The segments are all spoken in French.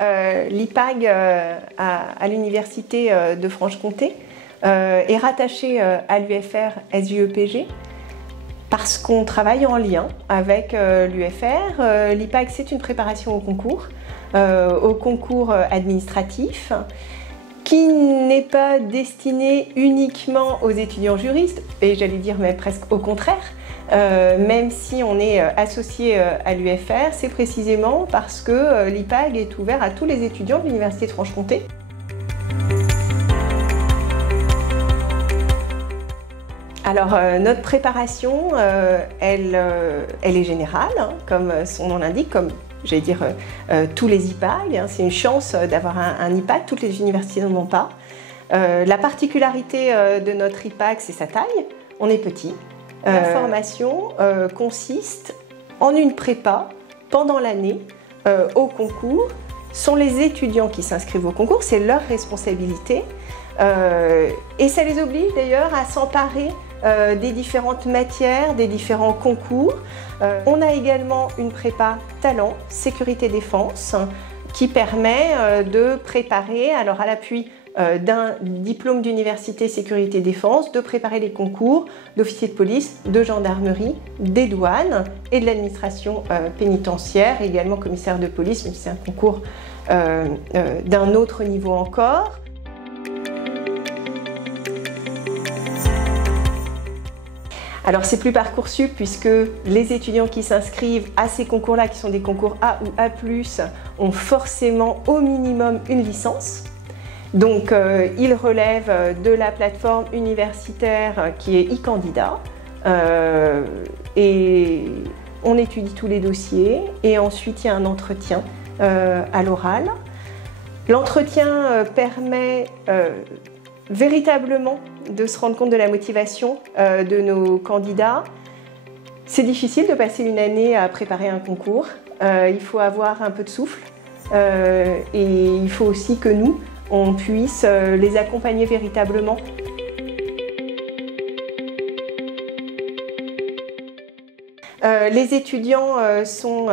L'IPAG à l'Université de Franche-Comté est rattaché à l'UFR SUEPG parce qu'on travaille en lien avec l'UFR. L'IPAG, c'est une préparation au concours administratif qui n'est pas destiné uniquement aux étudiants juristes, et j'allais dire même presque au contraire. Même si on est associé à l'UFR, c'est précisément parce que l'IPAG est ouvert à tous les étudiants de l'Université de Franche-Comté. Alors notre préparation, elle est générale, hein, comme son nom l'indique, comme j'allais dire tous les IPAG. Hein, c'est une chance d'avoir un IPAG, toutes les universités n'en ont pas. La particularité de notre IPAG, c'est sa taille, on est petit. La formation consiste en une prépa pendant l'année au concours. Ce sont les étudiants qui s'inscrivent au concours, c'est leur responsabilité. Et ça les oblige d'ailleurs à s'emparer des différentes matières, des différents concours. On a également une prépa talent, sécurité défense, qui permet de préparer, alors à l'appui d'un diplôme d'université sécurité défense, de préparer les concours d'officier de police, de gendarmerie, des douanes et de l'administration pénitentiaire, et également commissaire de police, mais c'est un concours d'un autre niveau encore. Alors c'est plus Parcoursup puisque les étudiants qui s'inscrivent à ces concours-là, qui sont des concours A ou A+, ont forcément au minimum une licence. Donc ils relèvent de la plateforme universitaire qui est e-candidat et on étudie tous les dossiers et ensuite il y a un entretien à l'oral. L'entretien permet véritablement de se rendre compte de la motivation de nos candidats. C'est difficile de passer une année à préparer un concours. Il faut avoir un peu de souffle et il faut aussi que nous, on puisse les accompagner véritablement. Les étudiants sont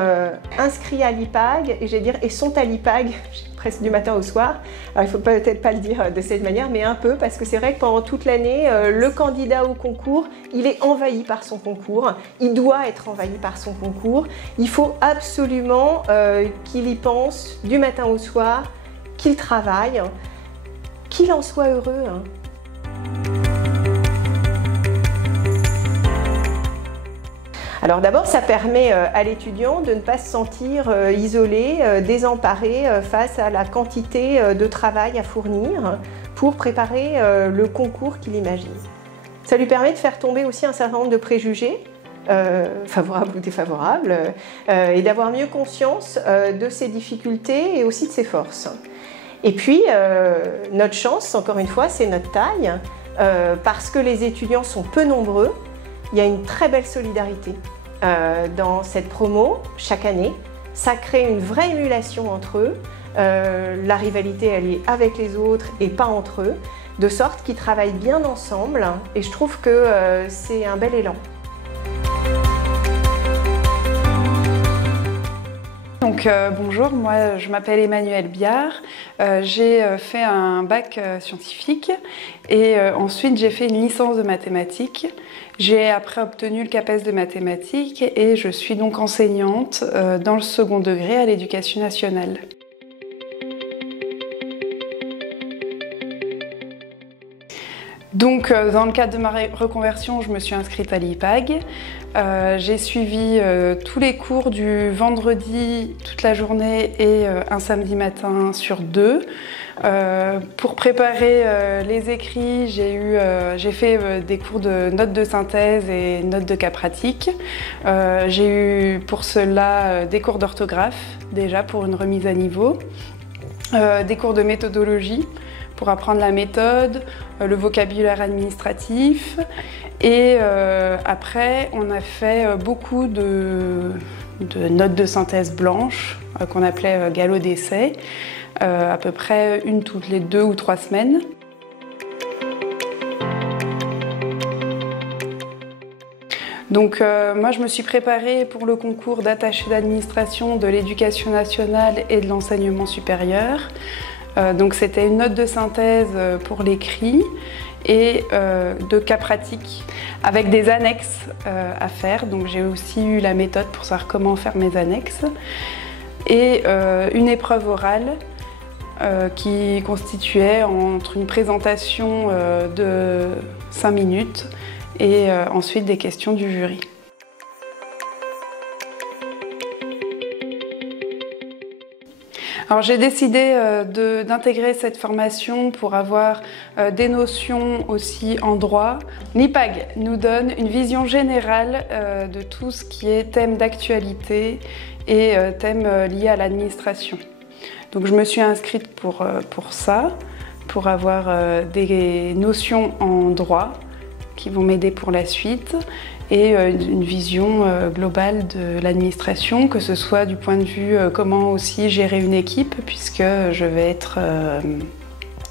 inscrits à l'IPAG et sont à l'IPAG presque du matin au soir. Alors, il ne faut peut-être pas le dire de cette manière, mais un peu, parce que c'est vrai que pendant toute l'année, le candidat au concours, il est envahi par son concours, il doit être envahi par son concours. Il faut absolument qu'il y pense du matin au soir, qu'il travaille, qu'il en soit heureux. Hein. Alors d'abord, ça permet à l'étudiant de ne pas se sentir isolé, désemparé face à la quantité de travail à fournir pour préparer le concours qu'il imagine. Ça lui permet de faire tomber aussi un certain nombre de préjugés, favorables ou défavorables, et d'avoir mieux conscience de ses difficultés et aussi de ses forces. Et puis, notre chance, encore une fois, c'est notre taille, parce que les étudiants sont peu nombreux. Il y a une très belle solidarité dans cette promo chaque année. Ça crée une vraie émulation entre eux. La rivalité, elle est avec les autres et pas entre eux, de sorte qu'ils travaillent bien ensemble. Et je trouve que c'est un bel élan. Donc bonjour, moi je m'appelle Emmanuelle Biard, j'ai fait un bac scientifique et ensuite j'ai fait une licence de mathématiques. J'ai après obtenu le CAPES de mathématiques et je suis donc enseignante dans le second degré à l'Éducation nationale. Donc dans le cadre de ma reconversion, je me suis inscrite à l'IPAG. J'ai suivi tous les cours du vendredi toute la journée et un samedi matin sur 2. Pour préparer les écrits, j'ai fait des cours de notes de synthèse et notes de cas pratiques. J'ai eu pour cela des cours d'orthographe, déjà pour une remise à niveau, des cours de méthodologie pour apprendre la méthode, le vocabulaire administratif. Et après, on a fait beaucoup de notes de synthèse blanches qu'on appelait galop d'essai, à peu près une toutes les 2 ou 3 semaines. Donc moi je me suis préparée pour le concours d'attaché d'administration de l'éducation nationale et de l'enseignement supérieur. Donc c'était une note de synthèse pour l'écrit et de cas pratiques avec des annexes à faire. Donc j'ai aussi eu la méthode pour savoir comment faire mes annexes et une épreuve orale qui constituait entre une présentation de 5 minutes et ensuite des questions du jury. Alors j'ai décidé d'intégrer cette formation pour avoir des notions aussi en droit. L'IPAG nous donne une vision générale de tout ce qui est thème d'actualité et thème lié à l'administration. Donc je me suis inscrite pour ça, pour avoir des notions en droit qui vont m'aider pour la suite et une vision globale de l'administration, que ce soit du point de vue comment aussi gérer une équipe, puisque je vais être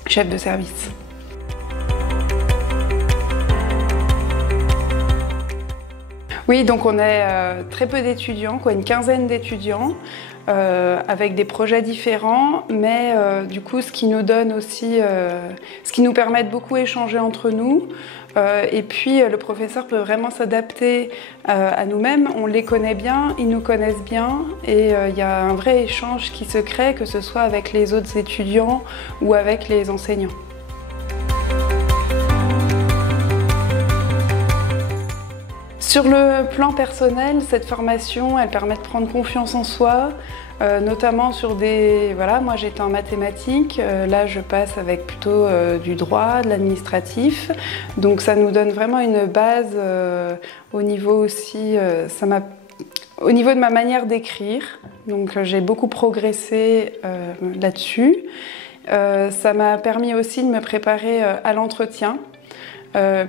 chef de service. Oui, donc on est très peu d'étudiants, une quinzaine d'étudiants, avec des projets différents, mais du coup ce qui nous donne aussi, ce qui nous permet de beaucoup échanger entre nous, et puis le professeur peut vraiment s'adapter à nous-mêmes, on les connaît bien, ils nous connaissent bien, et il y a un vrai échange qui se crée, que ce soit avec les autres étudiants ou avec les enseignants. Sur le plan personnel, cette formation, elle permet de prendre confiance en soi, notamment sur des... Voilà, moi j'étais en mathématiques, là je passe avec plutôt du droit, de l'administratif, donc ça nous donne vraiment une base au niveau aussi, au niveau de ma manière d'écrire, donc j'ai beaucoup progressé là-dessus. Ça m'a permis aussi de me préparer à l'entretien.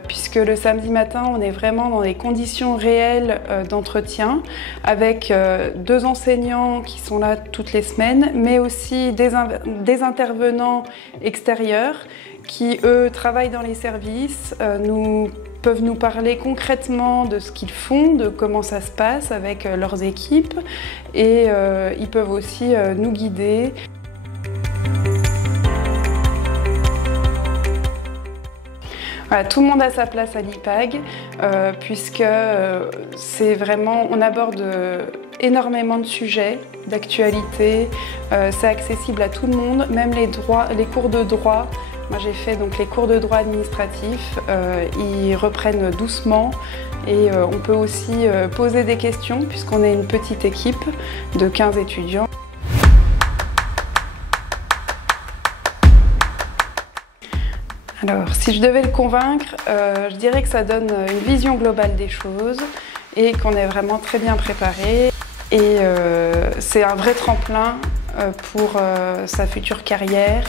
Puisque le samedi matin, on est vraiment dans des conditions réelles d'entretien avec 2 enseignants qui sont là toutes les semaines, mais aussi des intervenants extérieurs qui, eux, travaillent dans les services, peuvent nous parler concrètement de ce qu'ils font, de comment ça se passe avec leurs équipes, et ils peuvent aussi nous guider. Voilà, tout le monde a sa place à l'IPAG, puisque c'est vraiment, on aborde énormément de sujets, d'actualité, c'est accessible à tout le monde, même les cours de droit. Moi j'ai fait donc les cours de droit administratif, ils reprennent doucement et on peut aussi poser des questions puisqu'on est une petite équipe de 15 étudiants. Alors, si je devais le convaincre, je dirais que ça donne une vision globale des choses et qu'on est vraiment très bien préparé. Et c'est un vrai tremplin pour sa future carrière.